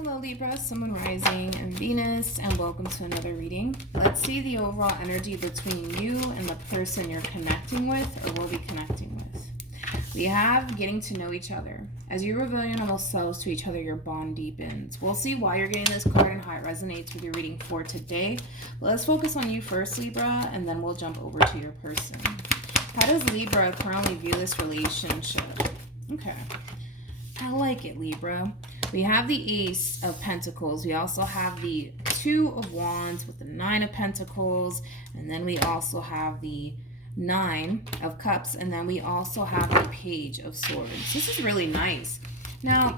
Hello Libra, Sun, Moon, Rising, and Venus, and welcome to another reading. Let's see the overall energy between you and the person you're connecting with or will be connecting with. We have getting to know each other. As you reveal your normal selves to each other, your bond deepens. We'll see why you're getting this card and how it resonates with your reading for today. But let's focus on you first, Libra, and then we'll jump over to your person. How does Libra currently view this relationship? Okay. I like it, Libra. We have the Ace of Pentacles. We also have the Two of Wands with the Nine of Pentacles. And then we also have the Nine of Cups. And then we also have the Page of Swords. This is really nice. Now,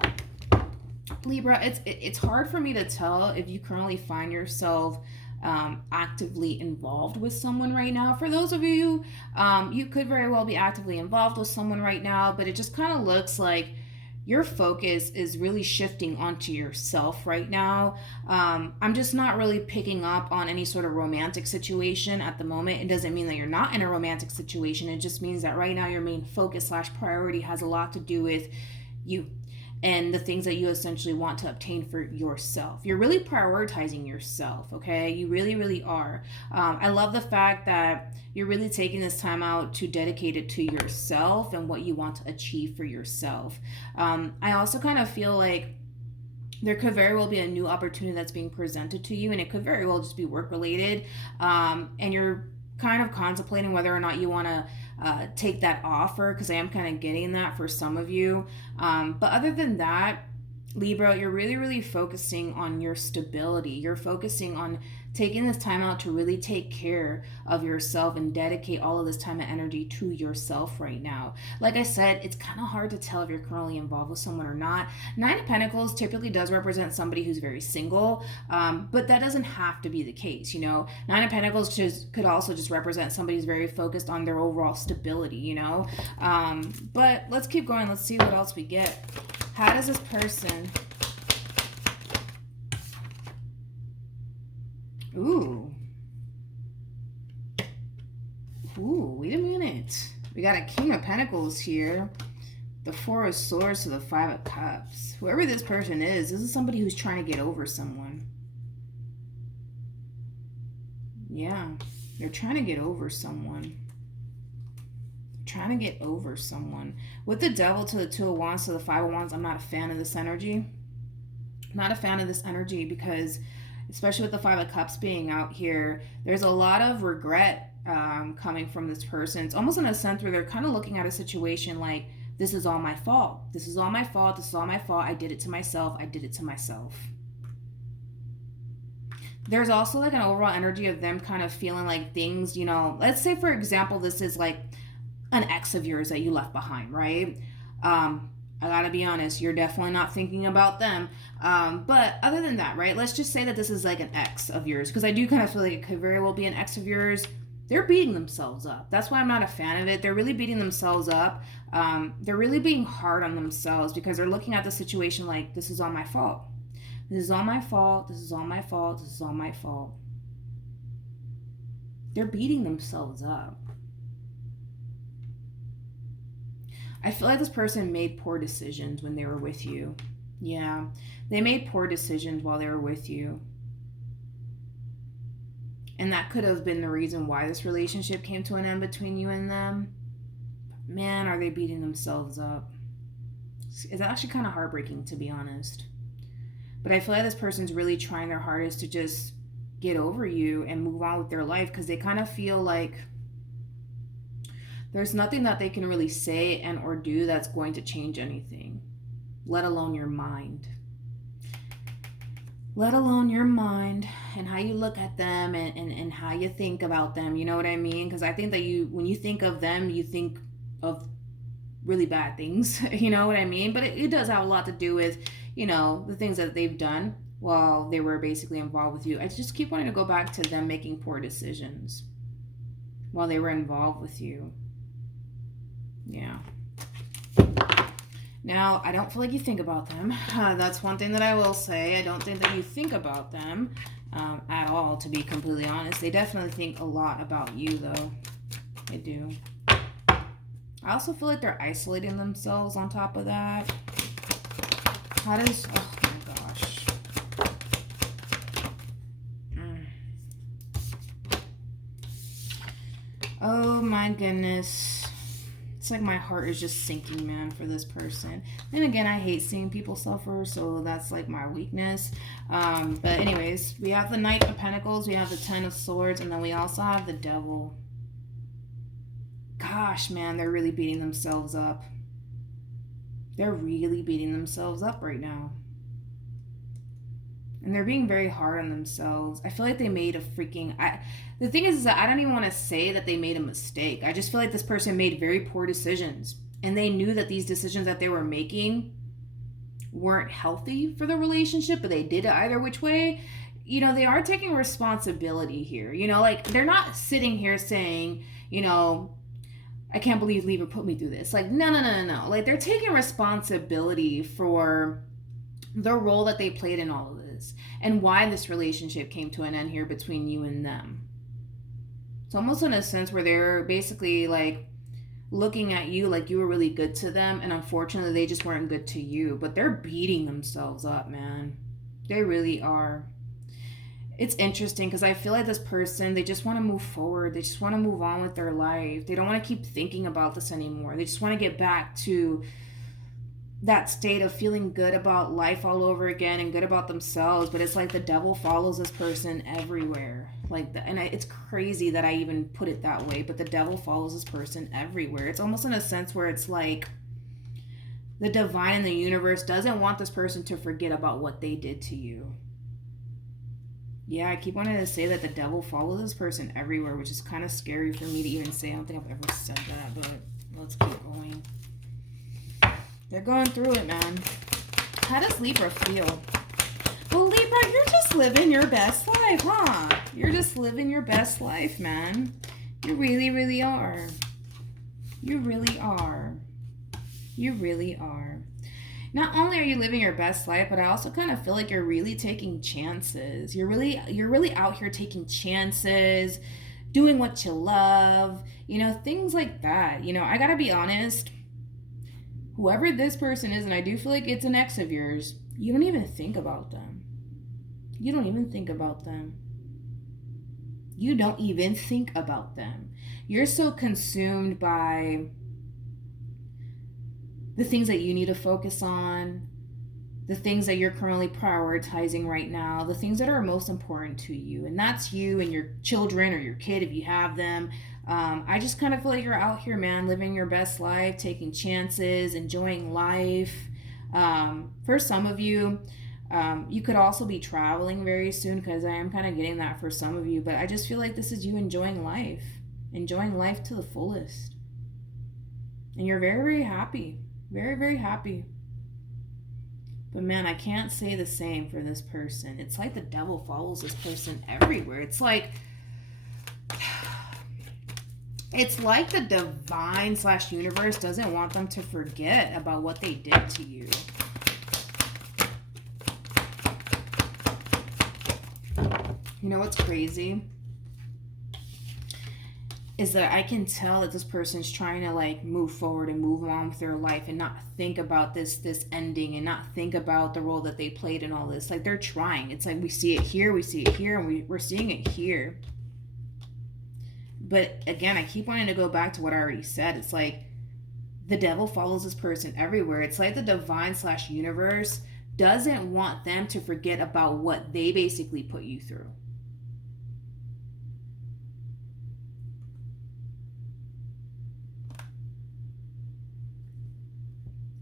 Libra, it's hard for me to tell if you currently find yourself actively involved with someone right now. For those of you, you could very well be actively involved with someone right now, but it just kind of looks like your focus is really shifting onto yourself right now. I'm just not really picking up on any sort of romantic situation at the moment. It doesn't mean that you're not in a romantic situation. It just means that right now your main focus / priority has a lot to do with you and the things that you essentially want to obtain for yourself. You're really prioritizing yourself, okay? You really, really are. I love the fact that you're really taking this time out to dedicate it to yourself and what you want to achieve for yourself. I also kind of feel like there could very well be a new opportunity that's being presented to you, and it could very well just be work related. And you're kind of contemplating whether or not you want to take that offer, because I am kind of getting that for some of you. But other than that, Libra, you're really, really focusing on your stability. You're focusing on taking this time out to really take care of yourself and dedicate all of this time and energy to yourself right now. Like I said, it's kind of hard to tell if you're currently involved with someone or not. Nine of Pentacles typically does represent somebody who's very single, but that doesn't have to be the case, you know. Nine of Pentacles could also just represent somebody who's very focused on their overall stability, you know. But let's keep going. Let's see what else we get. How does this person... Ooh, wait a minute. We got a King of Pentacles here. The Four of Swords to the Five of Cups. Whoever this person is, this is somebody who's trying to get over someone. Yeah, they're trying to get over someone. Trying to get over someone. With the Devil to the Two of Wands to the Five of Wands, I'm not a fan of this energy. I'm not a fan of this energy because, especially with the Five of Cups being out here, there's a lot of regret coming from this person. It's almost in a sense where they're kind of looking at a situation like, this is all my fault. This is all my fault. This is all my fault. I did it to myself. I did it to myself. There's also like an overall energy of them kind of feeling like things, you know, let's say, for example, this is like an ex of yours that you left behind, right? I gotta be honest, you're definitely not thinking about them. But other than that, right, let's just say that this is like an ex of yours, because I do kind of feel like it could very well be an ex of yours. They're beating themselves up. That's why I'm not a fan of it. They're really beating themselves up. They're really being hard on themselves because they're looking at the situation like, this is all my fault. This is all my fault. This is all my fault. This is all my fault. They're beating themselves up. I feel like this person made poor decisions when they were with you. Yeah, they made poor decisions while they were with you. And that could have been the reason why this relationship came to an end between you and them. But man, are they beating themselves up. It's actually kind of heartbreaking, to be honest. But I feel like this person's really trying their hardest to just get over you and move on with their life, because they kind of feel like there's nothing that they can really say and or do that's going to change anything, let alone your mind. Let alone your mind and how you look at them and how you think about them, you know what I mean? Because I think that when you think of them, you think of really bad things, you know what I mean? But it does have a lot to do with, you know, the things that they've done while they were basically involved with you. I just keep wanting to go back to them making poor decisions while they were involved with you. Yeah. Now, I don't feel like you think about them. That's one thing that I will say. I don't think that you think about them at all, to be completely honest. They definitely think a lot about you, though. They do. I also feel like they're isolating themselves on top of that. How does... Oh, my gosh. my goodness. It's like my heart is just sinking, man, for this person. And again, I hate seeing people suffer, so that's like my weakness. But anyways, we have the Knight of Pentacles, we have the Ten of Swords, and then we also have the Devil. Gosh, man, they're really beating themselves up. They're really beating themselves up right now. And they're being very hard on themselves. I feel like they made a freaking... The thing is that I don't even want to say that they made a mistake. I just feel like this person made very poor decisions. And they knew that these decisions that they were making weren't healthy for the relationship, but they did it either which way. You know, they are taking responsibility here. You know, like, they're not sitting here saying, you know, I can't believe Libra put me through this. Like, no. Like, they're taking responsibility for the role that they played in all of this and why this relationship came to an end here between you and them. It's almost in a sense where they're basically like looking at you like you were really good to them, and unfortunately they just weren't good to you. But they're beating themselves up, man. They really are. It's interesting because I feel like this person, they just want to move forward. They just want to move on with their life. They don't want to keep thinking about this anymore. They just want to get back to that state of feeling good about life all over again and good about themselves. But it's like the devil follows this person everywhere. It's crazy that I even put it that way, but the devil follows this person everywhere. It's almost in a sense where it's like the divine and the universe doesn't want this person to forget about what they did to you. Yeah, I keep wanting to say that the devil follows this person everywhere, which is kind of scary for me to even say. I don't think I've ever said that, but let's keep going. They're going through it, man. How does Libra feel? Well, Libra, you're just living your best life, huh? You're just living your best life, man. You really, really are. You really are. You really are. Not only are you living your best life, but I also kind of feel like you're really taking chances. You're really out here taking chances, doing what you love, you know, things like that. You know, I gotta be honest. Whoever this person is, and I do feel like it's an ex of yours, you don't even think about them. You don't even think about them. You don't even think about them. You're so consumed by the things that you need to focus on, the things that you're currently prioritizing right now, the things that are most important to you. And that's you and your children or your kid if you have them. I just kind of feel like you're out here, man, living your best life, taking chances, enjoying life. For some of you, you could also be traveling very soon, because I am kind of getting that for some of you. But I just feel like this is you enjoying life to the fullest. And you're very, very happy. Very, very happy. But man, I can't say the same for this person. It's like the devil follows this person everywhere. It's like the divine / universe doesn't want them to forget about what they did to you. You know what's crazy? Is that I can tell that this person's trying to like move forward and move on with their life and not think about this ending and not think about the role that they played in all this. Like, they're trying. It's like we see it here, and we're seeing it here. But again, I keep wanting to go back to what I already said. It's like the devil follows this person everywhere. It's like the divine / universe doesn't want them to forget about what they basically put you through.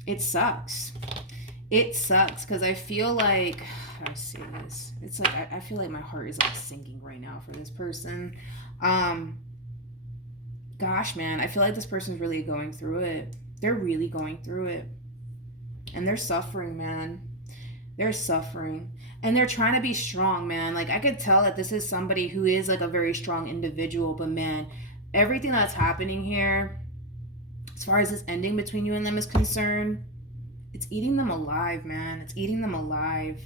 It sucks. It sucks because I feel like, how do I say this? It's like, I feel like my heart is like sinking right now for this person. Gosh, man, I feel like this person's really going through it. They're really going through it. And they're suffering, man. They're suffering. And they're trying to be strong, man. Like, I could tell that this is somebody who is like a very strong individual. But man, everything that's happening here, as far as this ending between you and them is concerned, it's eating them alive, man. It's eating them alive.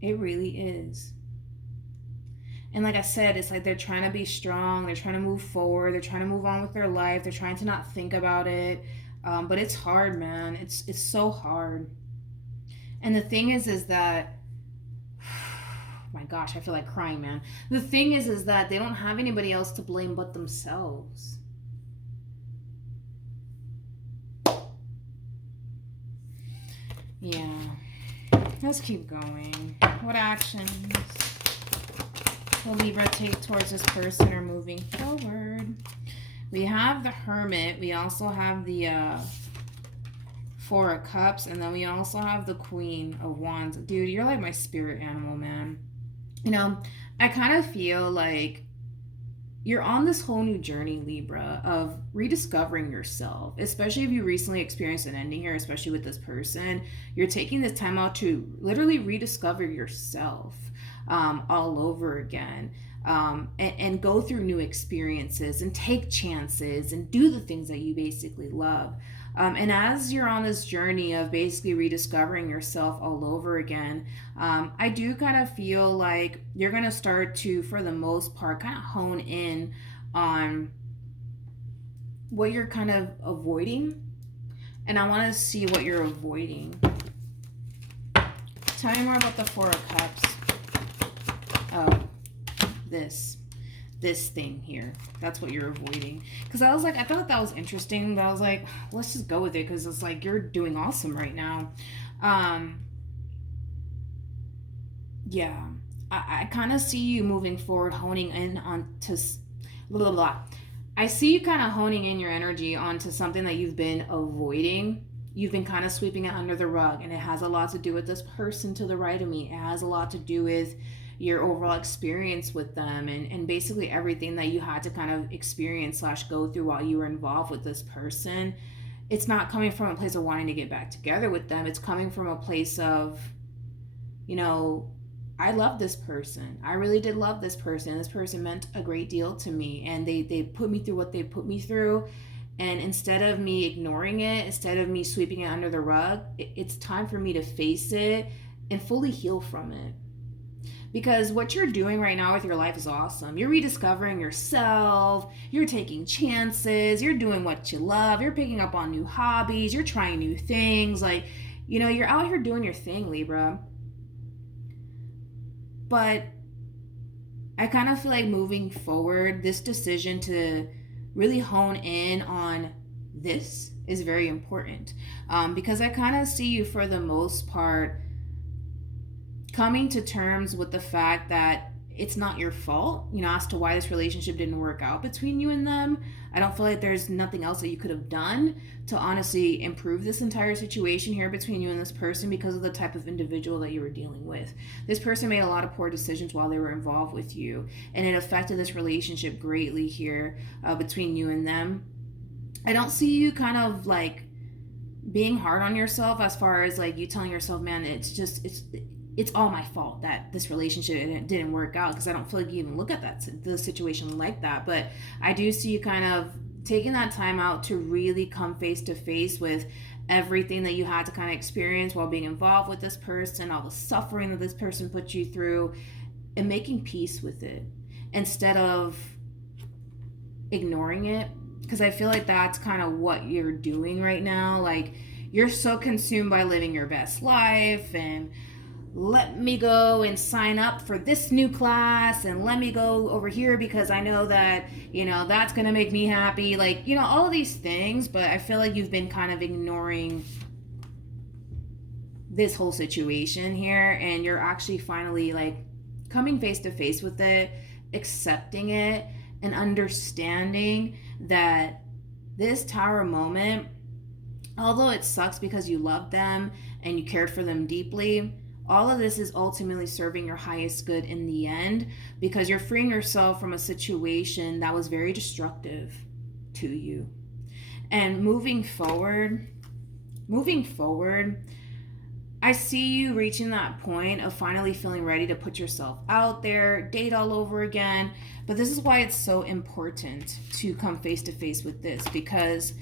It really is. And like I said, it's like they're trying to be strong. They're trying to move forward. They're trying to move on with their life. They're trying to not think about it. But it's hard, man. It's so hard. And the thing is that my gosh, I feel like crying, man. The thing is that they don't have anybody else to blame but themselves. Yeah. Let's keep going. What actions will Libra take towards this person or moving forward? We have the Hermit. We also have the Four of Cups. And then we also have the Queen of Wands. Dude, you're like my spirit animal, man. You know, I kind of feel like you're on this whole new journey, Libra, of rediscovering yourself, especially if you recently experienced an ending here, especially with this person. You're taking this time out to literally rediscover yourself all over again, and go through new experiences and take chances and do the things that you basically love. And as you're on this journey of basically rediscovering yourself all over again, I do kind of feel like you're going to start to, for the most part, kind of hone in on what you're kind of avoiding. And I want to see what you're avoiding. Tell me more about the Four of Cups. Oh, this thing here. That's what you're avoiding. Because I was like, I thought that was interesting. But I was like, let's just go with it. Because it's like, you're doing awesome right now. Yeah. I kind of see you moving forward, honing in onto blah, blah, blah. I see you kind of honing in your energy onto something that you've been avoiding. You've been kind of sweeping it under the rug. And it has a lot to do with this person to the right of me. It has a lot to do with your overall experience with them, and basically everything that you had to kind of experience / go through while you were involved with this person. It's not coming from a place of wanting to get back together with them. It's coming from a place of, you know, I love this person. I really did love this person. This person meant a great deal to me, and they put me through what they put me through. And instead of me ignoring it, instead of me sweeping it under the rug, it's time for me to face it and fully heal from it. Because what you're doing right now with your life is awesome. You're rediscovering yourself. You're taking chances. You're doing what you love. You're picking up on new hobbies. You're trying new things. Like, you know, you're out here doing your thing, Libra. But I kind of feel like moving forward, this decision to really hone in on this is very important. Because I kind of see you, for the most part, coming to terms with the fact that it's not your fault, you know, as to why this relationship didn't work out between you and them. I don't feel like there's nothing else that you could have done to honestly improve this entire situation here between you and this person, because of the type of individual that you were dealing with. This person made a lot of poor decisions while they were involved with you, and it affected this relationship greatly here between you and them. I don't see you kind of like being hard on yourself, as far as like you telling yourself, man, it's all my fault that this relationship didn't work out, because I don't feel like you even look at the situation like that. But I do see you kind of taking that time out to really come face to face with everything that you had to kind of experience while being involved with this person, all the suffering that this person put you through, and making peace with it instead of ignoring it. Because I feel like that's kind of what you're doing right now. Like, you're so consumed by living your best life, and let me go and sign up for this new class, and let me go over here because I know that, you know, that's going to make me happy. Like, you know, all of these things. But I feel like you've been kind of ignoring this whole situation here, and you're actually finally like coming face to face with it, accepting it, and understanding that this Tower moment, although it sucks because you loved them and you cared for them deeply, all of this is ultimately serving your highest good in the end, because you're freeing yourself from a situation that was very destructive to you. And moving forward, I see you reaching that point of finally feeling ready to put yourself out there, date all over again. But this is why it's so important to come face to face with this, because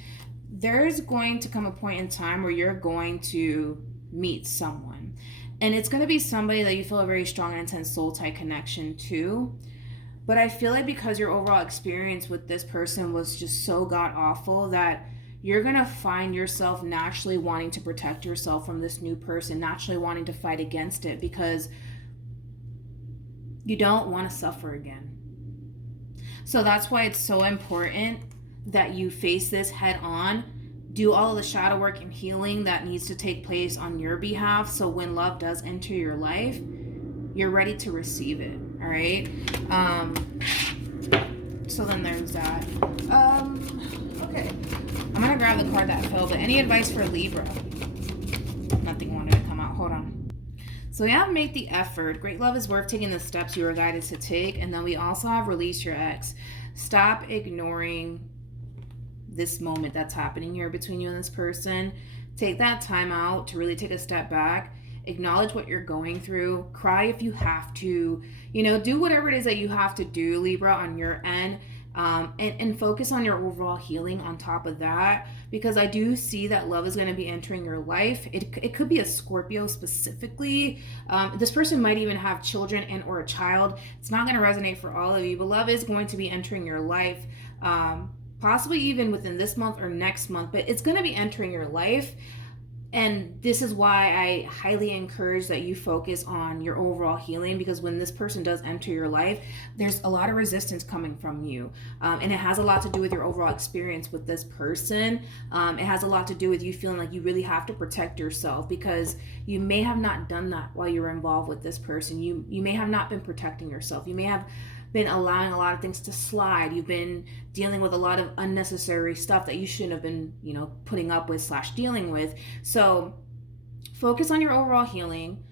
there's going to come a point in time where you're going to meet someone. And it's going to be somebody that you feel a very strong and intense soul tie connection to. But I feel like because your overall experience with this person was just so god awful, that you're going to find yourself naturally wanting to protect yourself from this new person, naturally wanting to fight against it, because You don't want to suffer again. So that's why it's so important that you face this head on. Do all of the shadow work and healing that needs to take place on your behalf, so when love does enter your life, you're ready to receive it. All right. So then there's that. Okay. I'm gonna grab the card that fell, but any advice for Libra? Nothing wanted to come out. Hold on. So we have make the effort. Great love is worth taking the steps you were guided to take. And then we also have release your ex. Stop ignoring this moment that's happening here between you and this person. Take that time out to really take a step back. Acknowledge what you're going through. Cry if you have to. Do whatever it is that you have to do, Libra, on your end. And focus on your overall healing on top of that, because I do see that love is going to be entering your life. It could be a Scorpio specifically. This person might even have children and or a child. It's not going to resonate for all of you, but love is going to be entering your life, possibly even within this month or next month, but it's going to be entering your life. And this is why I highly encourage that you focus on your overall healing, because when this person does enter your life, there's a lot of resistance coming from you. And it has a lot to do with your overall experience with this person. It has a lot to do with you feeling like you really have to protect yourself, because you may have not done that while you were involved with this person. You may have not been protecting yourself. You may have been allowing a lot of things to slide. You've been dealing with a lot of unnecessary stuff that you shouldn't have been, putting up with / dealing with. So focus on your overall healing.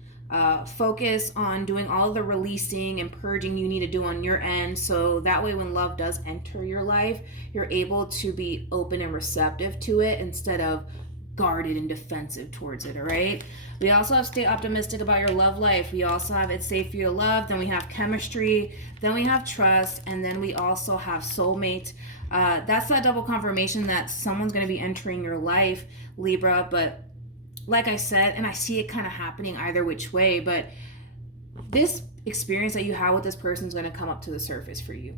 Focus on doing all of the releasing and purging you need to do on your end, so that way when love does enter your life, you're able to be open and receptive to it instead of guarded and defensive towards it. All right. We also have stay optimistic about your love life. We also have it's safe for you to love. Then we have chemistry. Then we have trust. And then we also have soulmate. That's that double confirmation that someone's going to be entering your life, Libra. But like I said, and I see it kind of happening either which way, but this experience that you have with this person is going to come up to the surface for you.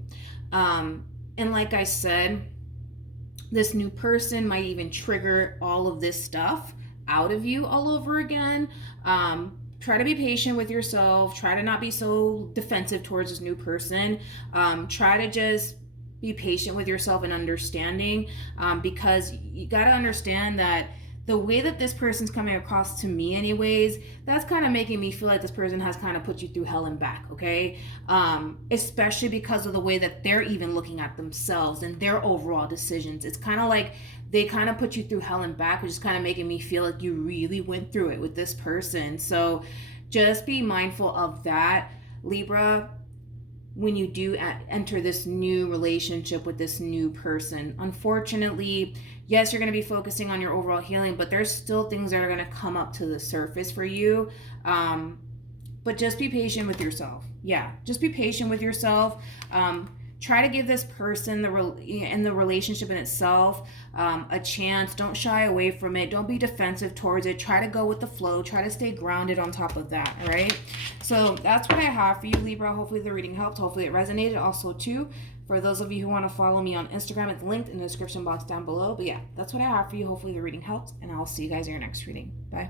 And like I said, this new person might even trigger all of this stuff out of you all over again. Try to be patient with yourself. Try to not be so defensive towards this new person. Try to just be patient with yourself and understanding, because you got to understand that the way that this person's coming across to me anyways, that's kind of making me feel like this person has kind of put you through hell and back, okay? Especially because of the way that they're even looking at themselves and their overall decisions. It's kind of like they kind of put you through hell and back, which is kind of making me feel like you really went through it with this person. So just be mindful of that, Libra, when you do enter this new relationship with this new person. Unfortunately, yes, you're going to be focusing on your overall healing, but there's still things that are going to come up to the surface for you. But just be patient with yourself. Yeah, just be patient with yourself. Try to give this person and the relationship in itself a chance. Don't shy away from it. Don't be defensive towards it. Try to go with the flow. Try to stay grounded on top of that, all right? So that's what I have for you, Libra. Hopefully the reading helped. Hopefully it resonated. Also, too, for those of you who want to follow me on Instagram, it's linked in the description box down below. But yeah, that's what I have for you. Hopefully the reading helped, and I'll see you guys in your next reading. Bye.